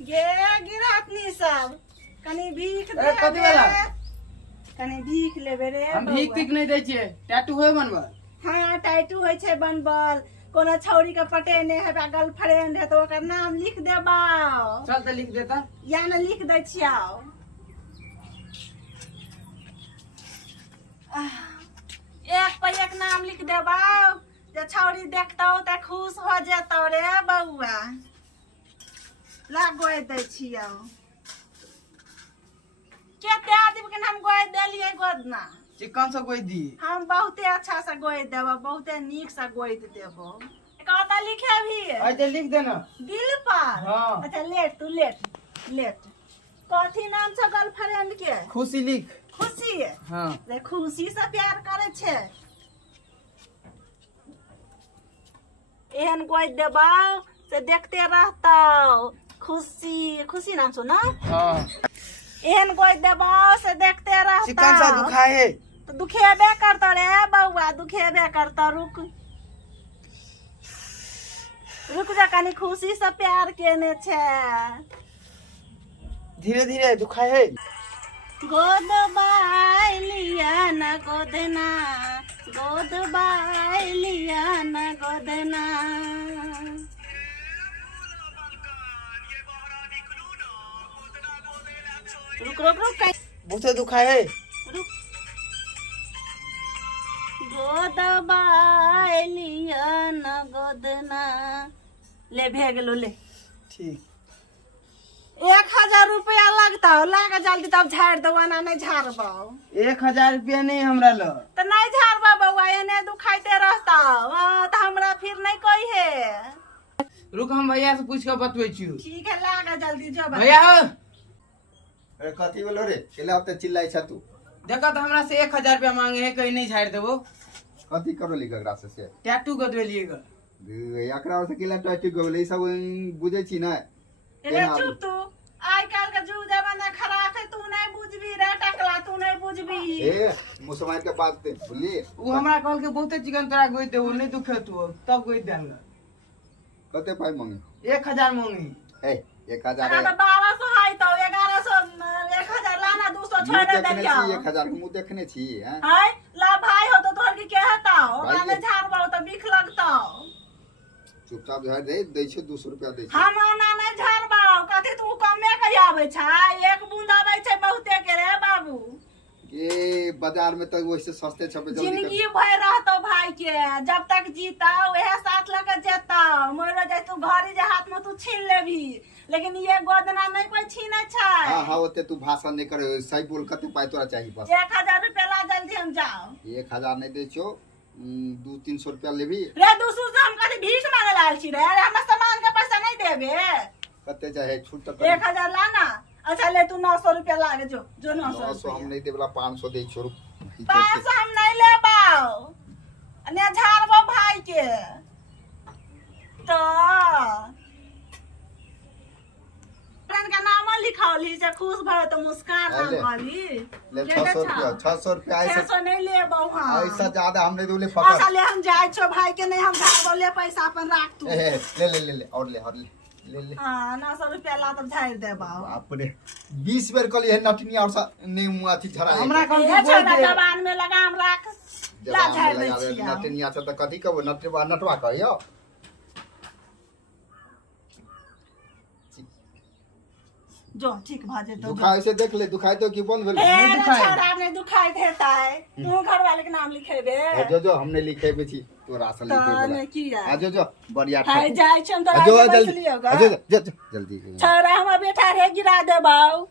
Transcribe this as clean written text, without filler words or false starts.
गे गिरातनी सब कनी भीख दे कथी वाला? कनी भीख लेबे रे हम भीख तीख नहीं दै छियै टैटू होय बनबल। हाँ टाइटू होय छै बनबल कोनो छौरी के पटेने है गर्लफ्रेंड है तो ओकर नाम लिख देबाओ। चल त लिख देता। या न लिख दै छियाओ। एक पे एक नाम लिख देबाओ जे छौरी देखतौ त खुश हो जेतौ रे बउआ। ला गोय दै छियौ। केते आदमी के नाम गोय देलियै गोदना। चिकन से कोई दी। हम बहुते अच्छा से गोय देबो बहुते नीक से गोय देबो। कहता लिखे भी ऐसे लिख देना दिल पर। हाँ। अच्छा लेट तू लेट कथी नाम छ गर्लफ्रेंड के? खुशी लिख। खुशी। हाँ ले खुशी से प्यार करे छे। एहन गोय देबाओ से देखते रहतौ। खुशी नाम छो ना? हाँ एहन गोय देबाओ से देखते रहतौ। चिकन सा दुखाए तो दुखेबे करतो रे बउआ दुखेबे करतो। रुक जा कनी खुशी से प्यार केने छे। धीरे धीरे दुखाए। गोद बाइलिया न गोदना गोद बाइलिया न गोदना। रुक बहुते दुखाए। रुक गोद बाइलिया न गोदना। ले भे गेलो ले। ठीक 1000 रुपया लगता लाग जल्दी तब झाड़ दो ना नहीं झाड़बो। 1000 रुपया नहीं हमरा लो तो नहीं झाड़बा बउआ एने दुखाइते रहता तो हमरा फिर नहीं कोई है। रुक हम भैया से पूछ के बतबै छियो। ठीक है लाग जल्दी जो भैया हो अरे कथी बोलो रे केला होते चिल्लाई छ तू। देखा तो हमरा से 1000 रुपया मांगे है कहीं नहीं झाड़ देबो। कथी करो ली गगरा से टैटू गदवेलिएगा। एकरा से केला टैटू गबले सब बुझे छी ना। रे चुप तू आज कल के जुग जमाना खराब है तू नहीं बुझबी रे टकला तू नहीं बुझबी। ए मुसलमान के बात ते बोली वो हमरा कहल के बहुते चिकन तोरा गोई देबो नहीं दुखे तू तब गोई देंगा। कते पाई मांगे 1000 मांगी। ए 1000 अरे 1200 है तो 1100 1000 लाना 200 छोड़ दे दिया। 1000 के मुंह देखने छी हैं। हाय ला भाई हो तो तोहर के कहता भाई ओकरा के- झाड़बो तो बिख लगता। चुपचाप झाड़ दे 200 रुपया दे छी। हम ओना नहीं झाड़बो कथी तू कमे कहि आबै छै एक बूंद आबै छै बहुते के रे बाबू। ये बाजार में तो वैसे सस्ते छपे जल्दी जिंदगी भर रहतो भाई के जब तक जीता वह साथ लगे जेता मोर जाय तू घरी जे हाथ में तू छीन लेबी लेकिन ये गोदना नहीं कोई छीने छै। हां हां ओते तू भाषण नहीं करे सही बोल कते पाई तोरा चाहिए बस। 1000 रुपया ला जल्दी हम जाओ। 1000 नहीं दे छो 200-300 रुपया लेबी। रे दूसू से हम कथी भीख मांगे लाल छी रे अरे हम सामान के पैसा नहीं देबे। कते चाहे छूट तक 1000 लाना। अच्छा ले तू 900 रुपया लागे जो 900 900 हम नहीं देबला 500 दे छोड़। 500 हम नहीं लेबाओ ने झाड़बो भाई के तो फ्रेंड का नाम लिखावली से खुश भर तो मुस्कान हम ले। कहली ले 600 रुपया ऐसा 600 नहीं लेबो हम ऐसा ज्यादा हमने दोले अच्छा पकड़। ले हम जाय छो भाई के नहीं हम झाड़बो ले पैसा अपन राख तू। ले और ले ले हां 900 रुपया ला तब झाड़ देबाओ। बाप रे 20 बेर कहली है नटनी और ने मुंह अथी झरा हमरा कहल ए के गोई छोड़ा दे। जबान में लगाम राख ला झाड़ दे छिया। नटनी अच्छा त कथी कहबो नटवा कहियो। जो ठीक भाजे तो दुखाई से देख ले दुखाई तो की बंद भेल। नहीं दुखाई। छोड़ा ने दुखाई देता है तू घर वाले के नाम लिखेबे जो हमने लिखे भी थी तो राशन तो लिखे ने किया आ जो बढ़िया हाय जाय छम तो जो आगे जल्दी बैठ लियोगा जो जल्दी छोरा हम बेटा रे गिरा देबाऊ।